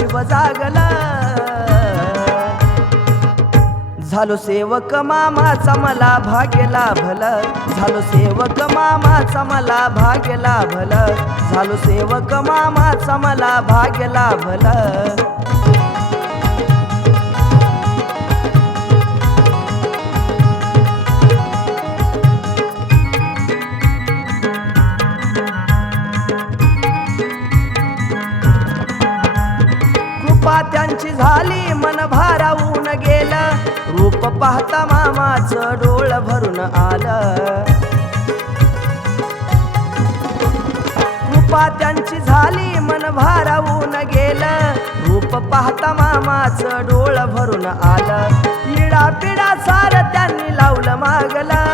नशीब जागला झालो सेवक मामाचा मला भाग्यला भल झालो सेवक मामाचा मला भाग्यला भल झालो सेवक मामाचा मला भाग्यला भल कृपा त्यांची झाली मन भारावून गेलं. रूप पाहता मामाचं डोळ भरून आलं. कृपा त्यांची झाली मन भारावून गेलं. रूप पाहता मामाचं डोळ भरून आलं. इडा पिडा सार त्यांनी लावलं मागलं.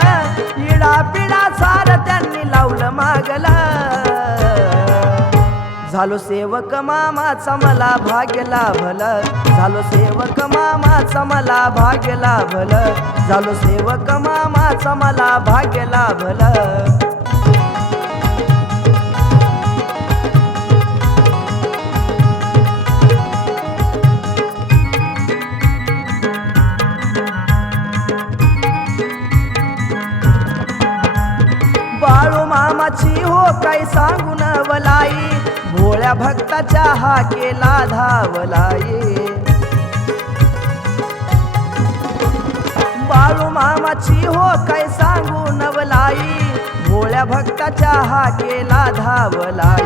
झालो सेवक मामाचा मला भाग्य लाभल. झालो सेवक मामाचा मला भाग्य लाभल. झालो सेवक मामाचा मला भाग्य लाभल. बाळू मामाची हो काय सांगून वलाई. भोळ्या भक्ताच्या हा केला धावलाई बाळू मामाची हो काय सांगू नवलाई. भोळ्या भक्ताच्या हा केला धावलाई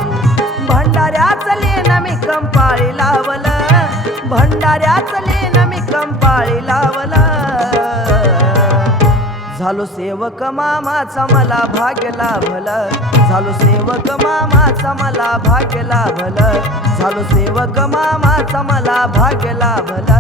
भंडाऱ्याच लेन मी कंपाळी लावलं. भंडाऱ्याच लेन मी कंपाळी लावलं. झालो सेवक मामाचा मला भाग्य लाभल झालो सेवक मामाचा मला भाग्य लाभल झालो सेवक मामाचा मला भाग्य लाभल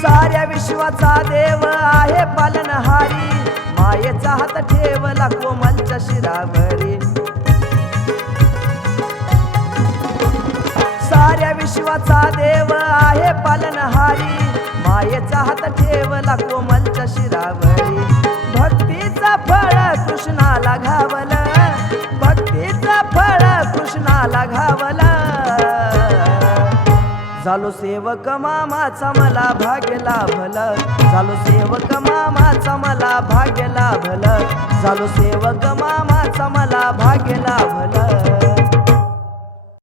साऱ्या विश्वाचा देव आहे पालनहारी. मायेचा हात ठेवला कोमलच्या शिरावरी. साऱ्या विश्वाचा देव आहे पालनहारी. मायेचा हात ठेवला कोमलच्या शिरावरी. भक्तीचा फळ कृष्णाला घावला. झालो सेवक मामाचा मला भाग्य लाभल. झालो सेवक मामाचा मला भाग्य लाभल. झालो सेवक मामाचा मला भाग्य लाभल.